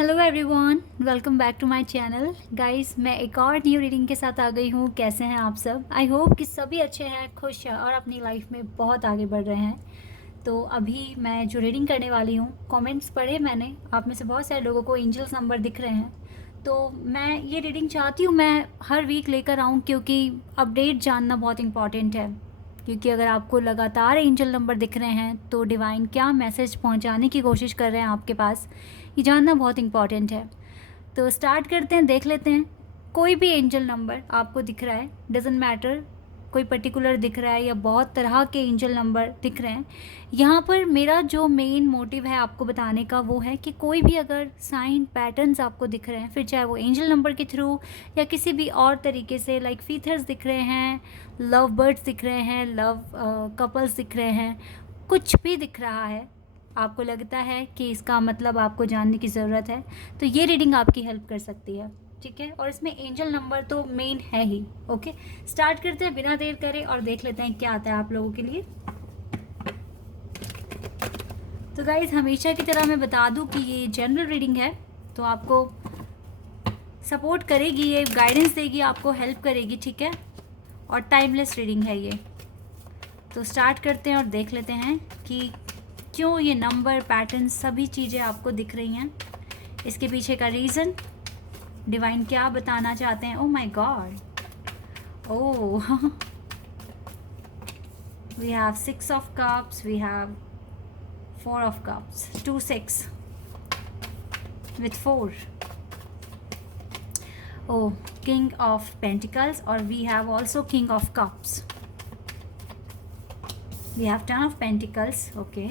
Hello everyone, welcome back to my channel. Guys, मैं एक और न्यू रीडिंग के साथ आ गई हूँ। कैसे हैं आप सब? आई होप कि सभी अच्छे हैं, खुश हैं और अपनी लाइफ में बहुत आगे बढ़ रहे हैं। तो अभी मैं जो रीडिंग करने वाली हूँ, कमेंट्स पढ़े मैंने, आप में से बहुत सारे लोगों को एंजल्स नंबर दिख रहे हैं। तो मैं ये रीडिंग चाहती हूँ मैं हर वीक लेकर आऊँ, क्योंकि अपडेट जानना बहुत इंपॉर्टेंट है। क्योंकि अगर आपको लगातार एंजल नंबर दिख रहे हैं तो डिवाइन क्या मैसेज पहुंचाने की कोशिश कर रहे हैं आपके पास, ये जानना बहुत इंपॉर्टेंट है। तो स्टार्ट करते हैं, देख लेते हैं। कोई भी एंजल नंबर आपको दिख रहा है, डजेंट मैटर कोई पर्टिकुलर दिख रहा है या बहुत तरह के एंजल नंबर दिख रहे हैं। यहाँ पर मेरा जो मेन मोटिव है आपको बताने का वो है कि कोई भी अगर साइन पैटर्न्स आपको दिख रहे हैं, फिर चाहे वो एंजल नंबर के थ्रू या किसी भी और तरीके से, लाइक फीथर्स दिख रहे हैं, लव बर्ड्स दिख रहे हैं, लव कपल्स दिख रहे हैं, कुछ भी दिख रहा है, आपको लगता है कि इसका मतलब आपको जानने की ज़रूरत है, तो ये रीडिंग आपकी हेल्प कर सकती है। ठीक है, और इसमें एंजल नंबर तो मेन है ही। ओके, स्टार्ट करते हैं बिना देर करे और देख लेते हैं क्या आता है आप लोगों के लिए। तो गाइज, हमेशा की तरह मैं बता दूं कि ये जनरल रीडिंग है, तो आपको सपोर्ट करेगी, ये गाइडेंस देगी, आपको हेल्प करेगी। ठीक है, और टाइमलेस रीडिंग है ये। तो स्टार्ट करते हैं और देख लेते हैं कि क्यों ये नंबर पैटर्न सभी चीज़ें आपको दिख रही हैं, इसके पीछे का रीज़न, डिवाइन क्या बताना चाहते हैं। Oh my god, oh we have 6 of cups, we have 4 of cups, 2 6 with 4, oh king of pentacles, or we have also king of cups, we have 10 of pentacles, okay,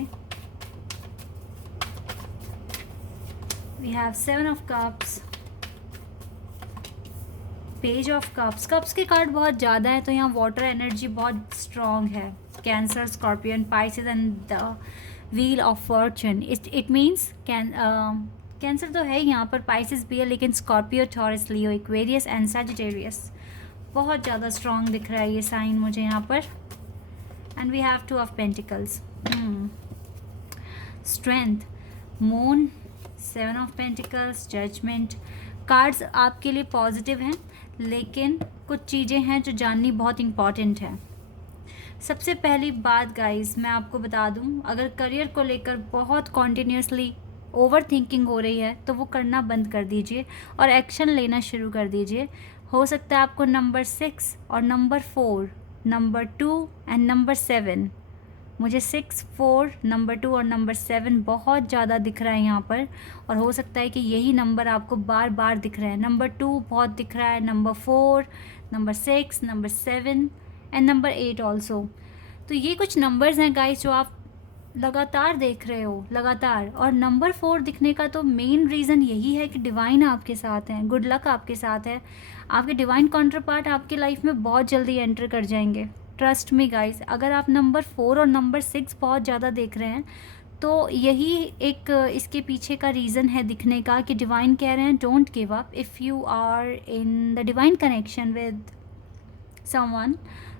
we have 7 of cups, page of cups. Cups के card बहुत ज़्यादा है, तो यहाँ water energy बहुत strong है। Cancer, scorpion, Pisces and the wheel of Fortune. It means cancer तो है यहाँ पर, पाइसेस भी है, लेकिन Scorpio, taurus, Leo, Aquarius and Sagittarius बहुत ज़्यादा स्ट्रॉन्ग दिख रहा है ये साइन मुझे यहाँ पर। And we have 2 of pentacles, strength, moon, 7 of pentacles, judgement. Cards आपके लिए पॉजिटिव हैं, लेकिन कुछ चीज़ें हैं जो जाननी बहुत इम्पॉर्टेंट है। सबसे पहली बात गाइस, मैं आपको बता दूं, अगर करियर को लेकर बहुत कॉन्टिन्यूसली ओवर थिंकिंग हो रही है तो वो करना बंद कर दीजिए और एक्शन लेना शुरू कर दीजिए। हो सकता है आपको नंबर 6 और नंबर 4, नंबर 2 एंड नंबर 7, मुझे 6, 4, नंबर 2 और नंबर 7 बहुत ज़्यादा दिख रहा है यहाँ पर, और हो सकता है कि यही नंबर आपको बार बार दिख रहे हैं। नंबर 2 बहुत दिख रहा है, number 4, number 6, number 7 and number 8 also. तो ये कुछ नंबर्स हैं गाइस जो आप लगातार देख रहे हो, लगातार। और नंबर 4 दिखने का तो मेन रीज़न यही है कि डिवाइन आपके साथ हैं, गुड लक आपके साथ है। आपके डिवाइन काउंटर पार्ट आपकी लाइफ में बहुत जल्दी एंटर कर जाएंगे। ट्रस्ट मी गाइस, अगर आप नंबर 4 और नंबर 6 बहुत ज़्यादा देख रहे हैं तो यही एक इसके पीछे का रीज़न है दिखने का, कि डिवाइन कह रहे हैं don't give up if you are in the divine connection with someone.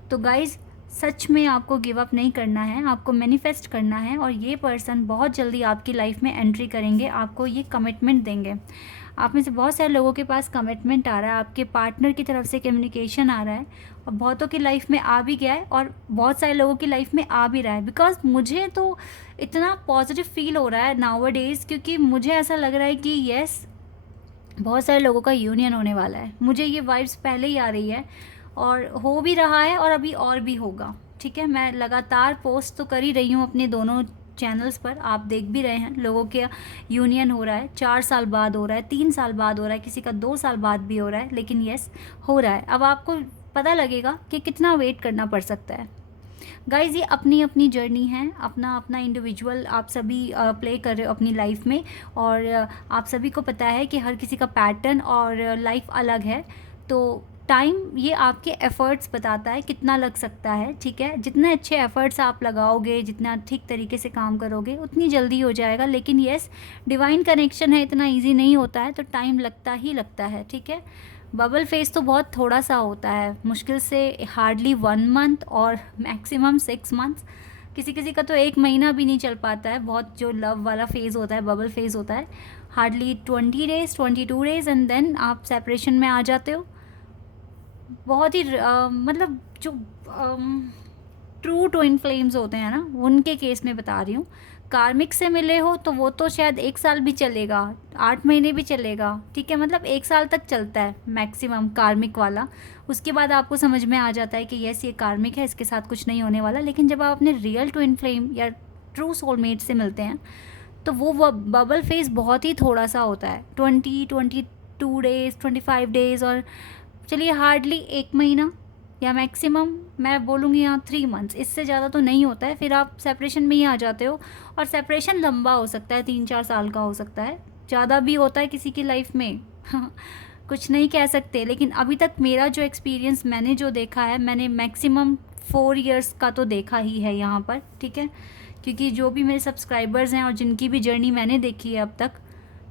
तो गाइज, सच में आपको गिव अप नहीं करना है, आपको मैनिफेस्ट करना है, और ये पर्सन बहुत जल्दी आपकी लाइफ में एंट्री करेंगे, आपको ये कमिटमेंट देंगे। आप में से बहुत सारे लोगों के पास कमिटमेंट आ रहा है, आपके पार्टनर की तरफ से कम्युनिकेशन आ रहा है, और बहुतों की लाइफ में आ भी गया है और बहुत सारे लोगों की लाइफ में आ भी रहा है। बिकॉज मुझे तो इतना पॉजिटिव फील हो रहा है नाउ डेज़, क्योंकि मुझे ऐसा लग रहा है कि येस, बहुत सारे लोगों का यूनियन होने वाला है। मुझे ये वाइब्स पहले ही आ रही है और हो भी रहा है, और अभी और भी होगा। ठीक है, मैं लगातार पोस्ट तो कर ही रही हूँ अपने दोनों चैनल्स पर, आप देख भी रहे हैं लोगों के यूनियन हो रहा है, 4 साल बाद हो रहा है, 3 साल बाद हो रहा है, किसी का 2 साल बाद भी हो रहा है, लेकिन यस, हो रहा है। अब आपको पता लगेगा कि कितना वेट करना पड़ सकता है। गाइज, ये अपनी अपनी जर्नी है, अपना अपना इंडिविजुअल आप सभी प्ले कर रहे हो अपनी लाइफ में, और आप सभी को पता है कि हर किसी का पैटर्न और लाइफ अलग है। तो टाइम ये आपके एफ़र्ट्स बताता है कितना लग सकता है। ठीक है, जितने अच्छे एफ़र्ट्स आप लगाओगे, जितना ठीक तरीके से काम करोगे, उतनी जल्दी हो जाएगा। लेकिन येस, डिवाइन कनेक्शन है, इतना इजी नहीं होता है, तो टाइम लगता ही लगता है। ठीक है, बबल फेस तो बहुत थोड़ा सा होता है, मुश्किल से हार्डली 1 मंथ और मैक्सिमम 6 मंथ्स, किसी किसी का तो 1 महीना भी नहीं चल पाता है, बहुत जो लव वाला फेज़ होता है, बबल फेज़ होता है, hardly 20 days 22 days and then आप सेपरेशन में आ जाते हो। बहुत ही मतलब जो ट्रू ट्विन फ्लेम्स होते हैं ना, उनके केस में बता रही हूँ। कार्मिक से मिले हो तो वो तो शायद 1 साल भी चलेगा, 8 महीने भी चलेगा, ठीक है, मतलब 1 साल तक चलता है मैक्सिमम कार्मिक वाला। उसके बाद आपको समझ में आ जाता है कि यस ये कार्मिक है, इसके साथ कुछ नहीं होने वाला। लेकिन जब आप अपने रियल ट्विन फ्लेम या ट्रू सोलमेट से मिलते हैं तो वो बबल फेज़ बहुत ही थोड़ा सा होता है, 22 डेज़ 25 डेज़, और चलिए हार्डली 1 महीना या मैक्सिमम मैं बोलूँगी यहाँ 3 मंथ्स, इससे ज़्यादा तो नहीं होता है। फिर आप सेपरेशन में ही आ जाते हो, और सेपरेशन लंबा हो सकता है, 3-4 साल का हो सकता है, ज़्यादा भी होता है किसी की लाइफ में कुछ नहीं कह सकते। लेकिन अभी तक मेरा जो एक्सपीरियंस, मैंने जो देखा है, मैंने मैक्सिमम 4 इयर्स का तो देखा ही है यहाँ पर, ठीक है, क्योंकि जो भी मेरे सब्सक्राइबर्स हैं और जिनकी भी जर्नी मैंने देखी है अब तक,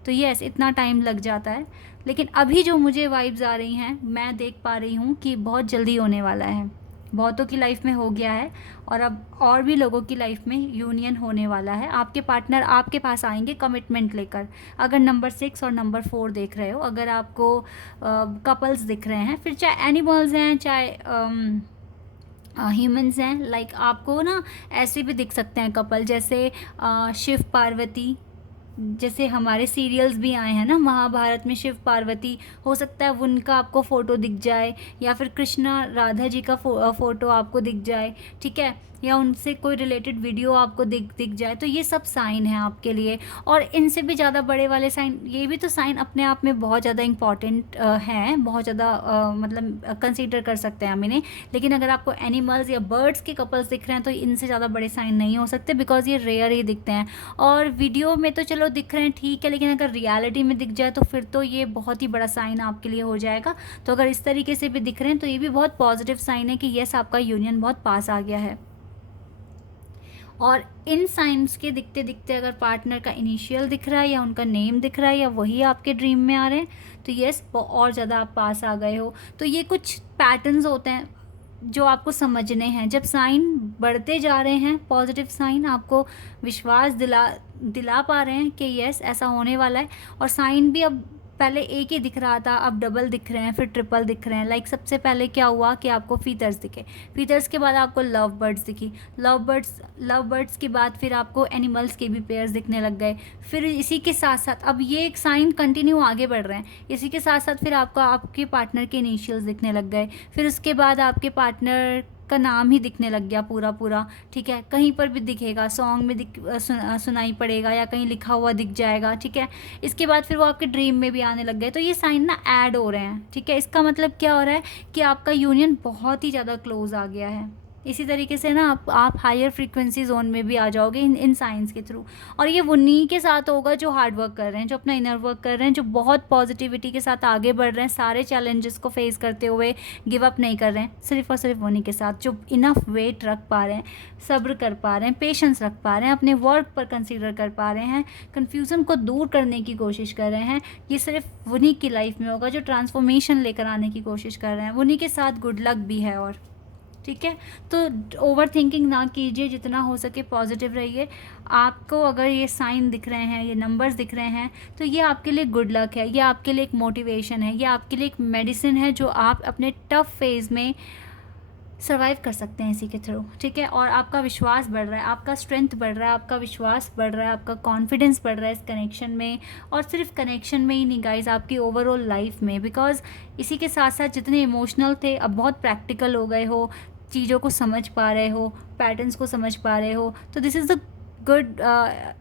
तो यस इतना टाइम लग जाता है। लेकिन अभी जो मुझे वाइब्स आ रही हैं, मैं देख पा रही हूँ कि बहुत जल्दी होने वाला है, बहुतों की लाइफ में हो गया है, और अब और भी लोगों की लाइफ में यूनियन होने वाला है। आपके पार्टनर आपके पास आएंगे कमिटमेंट लेकर। अगर नंबर 6 और नंबर 4 देख रहे हो, अगर आपको कपल्स दिख रहे हैं, फिर चाहे एनिमल्स हैं, चाहे ह्यूमंस हैं, लाइक आपको ना ऐसे भी दिख सकते हैं कपल, जैसे शिव पार्वती, जैसे हमारे सीरियल्स भी आए हैं ना, महाभारत में शिव पार्वती, हो सकता है उनका आपको फ़ोटो दिख जाए, या फिर कृष्णा राधा जी का फ़ोटो आपको दिख जाए, ठीक है, या उनसे कोई रिलेटेड वीडियो आपको दिख जाए। तो ये सब साइन है आपके लिए। और इनसे भी ज़्यादा बड़े वाले साइन, ये भी तो साइन अपने आप में बहुत ज़्यादा इंपॉर्टेंट हैं, बहुत ज़्यादा मतलब कंसीडर कर सकते हैं हम इन्हें। लेकिन अगर आपको एनिमल्स या बर्ड्स के कपल्स दिख रहे हैं तो इनसे ज़्यादा बड़े साइन नहीं हो सकते, बिकॉज ये रेयर ही दिखते हैं। और वीडियो में तो चलो दिख रहे हैं, ठीक है, लेकिन अगर रियलिटी में दिख जाए तो फिर तो ये बहुत ही बड़ा साइन आपके लिए हो जाएगा। तो अगर इस तरीके से भी दिख रहे हैं तो ये भी बहुत पॉजिटिव साइन है कि यस आपका यूनियन बहुत पास आ गया है। और इन साइंस के दिखते दिखते अगर पार्टनर का इनिशियल दिख रहा है, या उनका नेम दिख रहा है, या वही आपके ड्रीम में आ रहे हैं, तो यस और ज़्यादा आप पास आ गए हो। तो ये कुछ पैटर्न्स होते हैं जो आपको समझने हैं। जब साइन बढ़ते जा रहे हैं, पॉजिटिव साइन आपको विश्वास दिला पा रहे हैं कि यस ऐसा होने वाला है, और साइन भी अब पहले एक ही दिख रहा था, अब डबल दिख रहे हैं, फिर ट्रिपल दिख रहे हैं। लाइक सबसे पहले क्या हुआ कि आपको फीदर्स दिखे, फीदर्स के बाद आपको लव बर्ड्स दिखी, लव बर्ड्स के बाद फिर आपको एनिमल्स के भी पेयर्स दिखने लग गए। फिर इसी के साथ साथ अब ये एक साइन कंटिन्यू आगे बढ़ रहे हैं, इसी के साथ साथ फिर आपको आपके पार्टनर के इनिशियल्स दिखने लग गए, फिर उसके बाद आपके पार्टनर का नाम ही दिखने लग गया पूरा, ठीक है, कहीं पर भी दिखेगा, सॉन्ग में सुनाई पड़ेगा, या कहीं लिखा हुआ दिख जाएगा, ठीक है। इसके बाद फिर वो आपके ड्रीम में भी आने लग गए। तो ये साइन ना ऐड हो रहे हैं, ठीक है। इसका मतलब क्या हो रहा है कि आपका यूनियन बहुत ही ज़्यादा क्लोज आ गया है। इसी तरीके से ना आप हायर फ्रीक्वेंसी जोन में भी आ जाओगे इन साइंस के थ्रू। और ये उन्हीं के साथ होगा जो हार्ड वर्क कर रहे हैं, जो अपना इनर वर्क कर रहे हैं, जो बहुत पॉजिटिविटी के साथ आगे बढ़ रहे हैं, सारे चैलेंजेस को फेस करते हुए गिव अप नहीं कर रहे हैं। सिर्फ और सिर्फ उन्हीं के साथ जो इनफ वेट रख पा रहे हैं, सब्र कर पा रहे हैं, पेशेंस रख पा रहे हैं, अपने वर्क पर कंसिडर कर पा रहे हैं, कन्फ्यूज़न को दूर करने की कोशिश कर रहे हैं। ये सिर्फ उन्हीं की लाइफ में होगा जो ट्रांसफॉर्मेशन लेकर आने की कोशिश कर रहे हैं। उन्हीं के साथ गुड लक भी है। और ठीक है, तो ओवर थिंकिंग ना कीजिए, जितना हो सके पॉजिटिव रहिए। आपको अगर ये साइन दिख रहे हैं, ये नंबर्स दिख रहे हैं, तो ये आपके लिए गुड लक है, ये आपके लिए एक मोटिवेशन है, ये आपके लिए एक मेडिसिन है जो आप अपने टफ फेज़ में सर्वाइव कर सकते हैं इसी के थ्रू, ठीक है। और आपका विश्वास बढ़ रहा है, आपका स्ट्रेंथ बढ़ रहा है, आपका विश्वास बढ़ रहा है, आपका कॉन्फिडेंस बढ़ रहा है इस कनेक्शन में। और सिर्फ कनेक्शन में ही नहीं गाइस, आपकी ओवरऑल लाइफ में। बिकॉज इसी के साथ साथ जितने इमोशनल थे अब बहुत प्रैक्टिकल हो गए हो, चीज़ों को समझ पा रहे हो, पैटर्न्स को समझ पा रहे हो। तो this is the good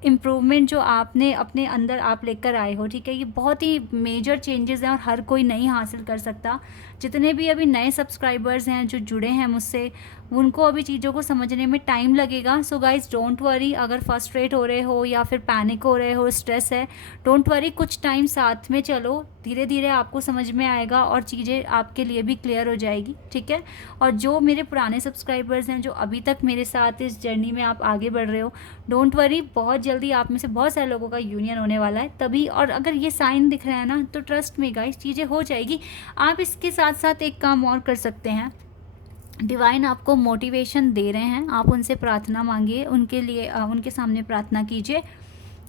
improvement जो आपने अपने अंदर आप लेकर आए हो, ठीक है। ये बहुत ही मेजर चेंजेस हैं और हर कोई नहीं हासिल कर सकता। जितने भी अभी नए सब्सक्राइबर्स हैं जो जुड़े हैं मुझसे, उनको अभी चीज़ों को समझने में टाइम लगेगा। सो गाइज डोंट वरी, अगर फ्रस्ट्रेट हो रहे हो या फिर पैनिक हो रहे हो, स्ट्रेस है, डोंट वरी, कुछ टाइम साथ में चलो, धीरे धीरे आपको समझ में आएगा और चीज़ें आपके लिए भी क्लियर हो जाएगी, ठीक है। और जो मेरे पुराने सब्सक्राइबर्स हैं, जो अभी तक मेरे साथ इस जर्नी में आप आगे बढ़ रहे हो, डोंट वरी, बहुत जल्दी आप में से बहुत सारे लोगों का यूनियन होने वाला है तभी। और अगर ये साइन दिख रहा है ना, तो ट्रस्ट में गाइस चीज़ें हो जाएगी। आप इसके साथ साथ एक काम और कर सकते हैं, डिवाइन आपको मोटिवेशन दे रहे हैं, आप उनसे प्रार्थना मांगिए, उनके लिए उनके सामने प्रार्थना कीजिए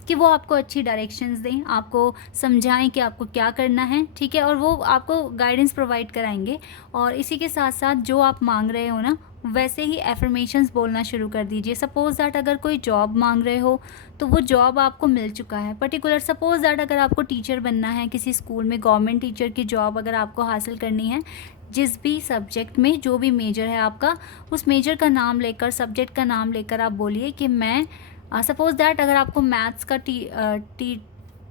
कि वो आपको अच्छी डायरेक्शंस दें, आपको समझाएं कि आपको क्या करना है, ठीक है, और वो आपको गाइडेंस प्रोवाइड कराएंगे। और इसी के साथ साथ जो आप मांग रहे हो ना, वैसे ही एफर्मेशंस बोलना शुरू कर दीजिए। सपोज़ दैट अगर कोई जॉब मांग रहे हो तो वो जॉब आपको मिल चुका है पर्टिकुलर। सपोज़ दैट अगर आपको टीचर बनना है किसी स्कूल में, गवर्नमेंट टीचर की जॉब अगर आपको हासिल करनी है, जिस भी सब्जेक्ट में जो भी मेजर है आपका, उस मेजर का नाम लेकर, सब्जेक्ट का नाम लेकर आप बोलिए कि मैं सपोज़ दैट अगर आपको मैथ्स का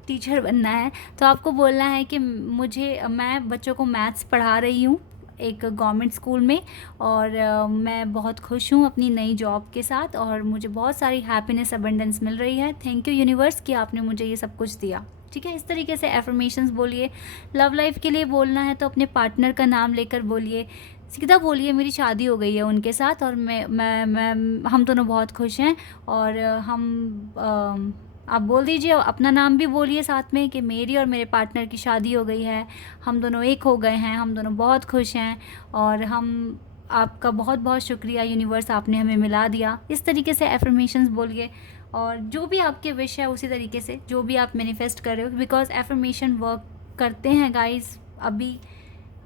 टीचर बनना है तो आपको बोलना है कि मैं बच्चों को मैथ्स पढ़ा रही हूँ एक गवर्नमेंट स्कूल में, और मैं बहुत खुश हूँ अपनी नई जॉब के साथ, और मुझे बहुत सारी हैप्पीनेस, अबंडेंस मिल रही है। थैंक यू यूनिवर्स कि आपने मुझे ये सब कुछ दिया, ठीक है। इस तरीके से एफर्मेशंस बोलिए। लव लाइफ के लिए बोलना है तो अपने पार्टनर का नाम लेकर बोलिए, सीधा बोलिए मेरी शादी हो गई है उनके साथ और मैं हम दोनों बहुत खुश हैं, और आप बोल दीजिए, अपना नाम भी बोलिए साथ में कि मेरी और मेरे पार्टनर की शादी हो गई है, हम दोनों एक हो गए हैं, हम दोनों बहुत खुश हैं, और हम आपका बहुत बहुत शुक्रिया यूनिवर्स, आपने हमें मिला दिया। इस तरीके से एफर्मेशंस बोलिए, और जो भी आपके विश है उसी तरीके से जो भी आप मैनिफेस्ट कर रहे हो, बिकॉज एफर्मेशन वर्क करते हैं गाइस। अभी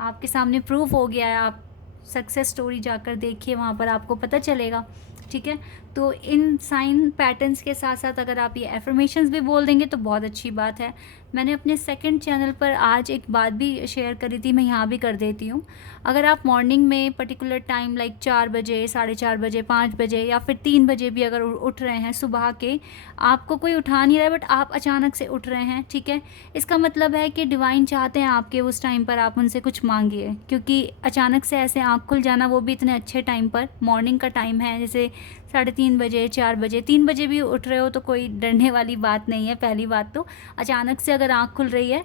आपके सामने प्रूफ हो गया है, आप सक्सेस स्टोरी जाकर देखिए, वहाँ पर आपको पता चलेगा, ठीक है। तो इन साइन पैटर्न्स के साथ साथ अगर आप ये एफर्मेशंस भी बोल देंगे तो बहुत अच्छी बात है। मैंने अपने सेकंड चैनल पर आज एक बात भी शेयर करी थी, मैं यहाँ भी कर देती हूँ। अगर आप मॉर्निंग में पर्टिकुलर टाइम लाइक 4 बजे, 4:30 बजे, 5 बजे या फिर 3 बजे भी अगर उठ रहे हैं सुबह के, आपको कोई उठा नहीं रहा है बट आप अचानक से उठ रहे हैं, ठीक है, इसका मतलब है कि डिवाइन चाहते हैं आपके उस टाइम पर आप उनसे कुछ मांगिए, क्योंकि अचानक से ऐसे आँख खुल जाना, वो भी इतने अच्छे टाइम पर, मॉर्निंग का टाइम है, जैसे 3:30 बजे, 4 बजे, 3 बजे भी उठ रहे हो तो कोई डरने वाली बात नहीं है। पहली बात तो अचानक से अगर आँख खुल रही है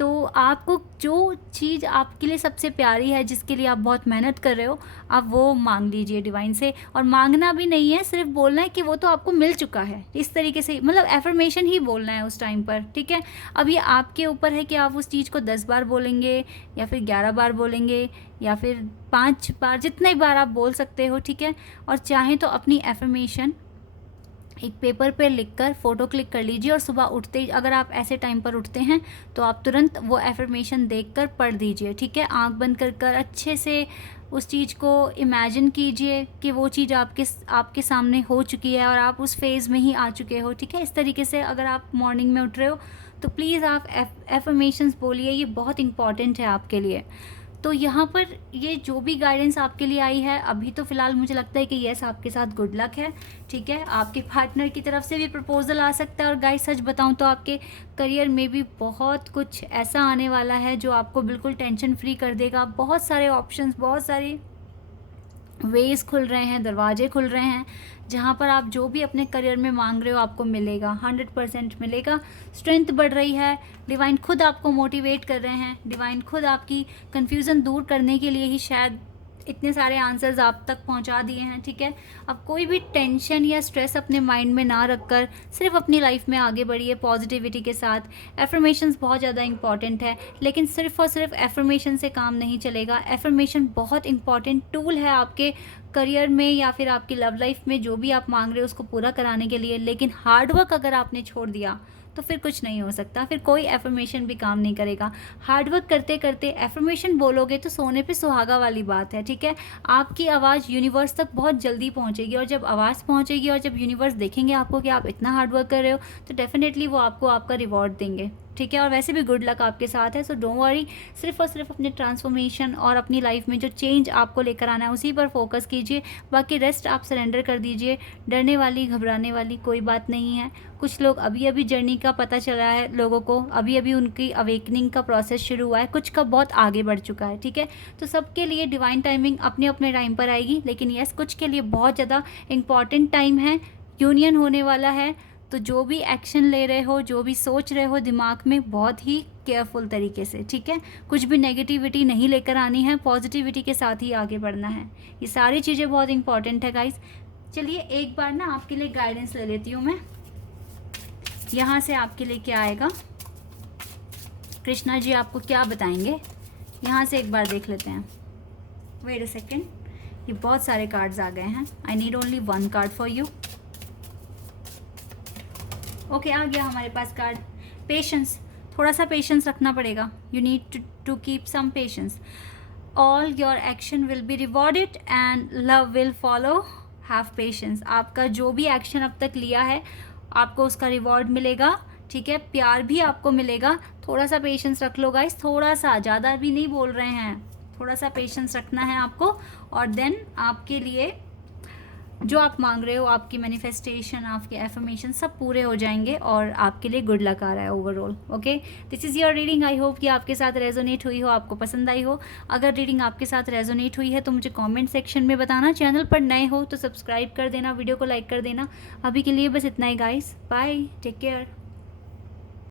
तो आपको जो चीज़ आपके लिए सबसे प्यारी है, जिसके लिए आप बहुत मेहनत कर रहे हो, आप वो मांग लीजिए डिवाइन से। और मांगना भी नहीं है, सिर्फ बोलना है कि वो तो आपको मिल चुका है, इस तरीके से, मतलब एफर्मेशन ही बोलना है उस टाइम पर, ठीक है। अब ये आपके ऊपर है कि आप उस चीज़ को 10 बार बोलेंगे या फिर 11 बार बोलेंगे या फिर 5 बार, जितने बार आप बोल सकते हो, ठीक है। और चाहें तो अपनी एफर्मेशन एक पेपर पे लिखकर फ़ोटो क्लिक कर लीजिए, और सुबह उठते ही अगर आप ऐसे टाइम पर उठते हैं तो आप तुरंत वो एफर्मेशन देखकर पढ़ दीजिए, ठीक है। आंख बंद कर अच्छे से उस चीज़ को इमेजिन कीजिए कि वो चीज़ आपके सामने हो चुकी है और आप उस फेज़ में ही आ चुके हो, ठीक है। इस तरीके से अगर आप मॉर्निंग में उठ रहे हो तो प्लीज़ आप एफर्मेशंस बोलिए, ये बहुत इंपॉर्टेंट है आपके लिए। तो यहाँ पर ये जो भी गाइडेंस आपके लिए आई है, अभी तो फ़िलहाल मुझे लगता है कि यस, आपके साथ गुड लक है, ठीक है। आपके पार्टनर की तरफ से भी प्रपोजल आ सकता है, और गाइस सच बताऊँ तो आपके करियर में भी बहुत कुछ ऐसा आने वाला है जो आपको बिल्कुल टेंशन फ्री कर देगा। बहुत सारे ऑप्शंस, बहुत सारे वेज खुल रहे हैं, दरवाजे खुल रहे हैं, जहाँ पर आप जो भी अपने करियर में मांग रहे हो आपको मिलेगा, 100% मिलेगा। स्ट्रेंथ बढ़ रही है, डिवाइन खुद आपको मोटिवेट कर रहे हैं, डिवाइन खुद आपकी कन्फ्यूज़न दूर करने के लिए ही शायद इतने सारे आंसर्स आप तक पहुंचा दिए हैं, ठीक है। अब कोई भी टेंशन या स्ट्रेस अपने माइंड में ना रखकर सिर्फ अपनी लाइफ में आगे बढ़िए पॉजिटिविटी के साथ। एफर्मेशंस बहुत ज़्यादा इंपॉर्टेंट है, लेकिन सिर्फ और सिर्फ एफर्मेशन से काम नहीं चलेगा। एफर्मेशन बहुत इंपॉर्टेंट टूल है आपके करियर में या फिर आपकी लव लाइफ में, जो भी आप मांग रहे हो उसको पूरा कराने के लिए। लेकिन हार्डवर्क अगर आपने छोड़ दिया तो फिर कुछ नहीं हो सकता, फिर कोई एफर्मेशन भी काम नहीं करेगा। हार्डवर्क करते करते एफर्मेशन बोलोगे तो सोने पे सुहागा वाली बात है, ठीक है। आपकी आवाज़ यूनिवर्स तक बहुत जल्दी पहुंचेगी, और जब आवाज़ पहुंचेगी और जब यूनिवर्स देखेंगे आपको कि आप इतना हार्डवर्क कर रहे हो, तो डेफिनेटली वो आपको आपका रिवॉर्ड देंगे, ठीक है। और वैसे भी गुड लक आपके साथ है, सो डोंट वरी। सिर्फ और सिर्फ अपने ट्रांसफॉर्मेशन और अपनी लाइफ में जो चेंज आपको लेकर आना है उसी पर फोकस कीजिए, बाकी रेस्ट आप सरेंडर कर दीजिए। डरने वाली, घबराने वाली कोई बात नहीं है। कुछ लोग अभी अभी जर्नी का पता चला है लोगों को, अभी अभी उनकी अवेकनिंग का प्रोसेस शुरू हुआ है, कुछ का बहुत आगे बढ़ चुका है, ठीक है। तो सबके लिए डिवाइन टाइमिंग अपने अपने टाइम पर आएगी, लेकिन यस, कुछ के लिए बहुत ज़्यादा इंपॉर्टेंट टाइम है, यूनियन होने वाला है। तो जो भी एक्शन ले रहे हो, जो भी सोच रहे हो दिमाग में, बहुत ही केयरफुल तरीके से, ठीक है। कुछ भी नेगेटिविटी नहीं लेकर आनी है, पॉजिटिविटी के साथ ही आगे बढ़ना है। ये सारी चीज़ें बहुत इंपॉर्टेंट है गाइस। चलिए एक बार ना आपके लिए गाइडेंस ले लेती हूँ मैं। यहाँ से आपके लिए क्या आएगा, कृष्णा जी आपको क्या बताएंगे, यहाँ से एक बार देख लेते हैं। वेट अ सेकेंड, ये बहुत सारे कार्ड्स आ गए हैं. I need only 1 card for you. Okay, आ गया हमारे पास कार्ड. पेशेंस. थोड़ा सा पेशेंस रखना पड़ेगा. You need to keep some patience. All your action will be rewarded and love will follow. Have patience. आपका जो भी एक्शन अब तक लिया है आपको उसका रिवॉर्ड मिलेगा. ठीक है, प्यार भी आपको मिलेगा. थोड़ा सा पेशेंस रख लो गाइस, थोड़ा सा, ज़्यादा भी नहीं बोल रहे हैं. थोड़ा सा पेशेंस रखना है आपको और देन आपके लिए जो आप मांग रहे हो, आपकी मैनिफेस्टेशन, आपके एफर्मेशन सब पूरे हो जाएंगे और आपके लिए गुड लक आ रहा है overall. Okay, this is your reading. I hope कि आपके साथ रेजोनेट हुई हो, आपको पसंद आई हो. अगर रीडिंग आपके साथ रेजोनेट हुई है तो मुझे कमेंट सेक्शन में बताना. चैनल पर नए हो तो सब्सक्राइब कर देना, वीडियो को लाइक कर देना. अभी के लिए बस इतना ही गाइस. Bye, take care.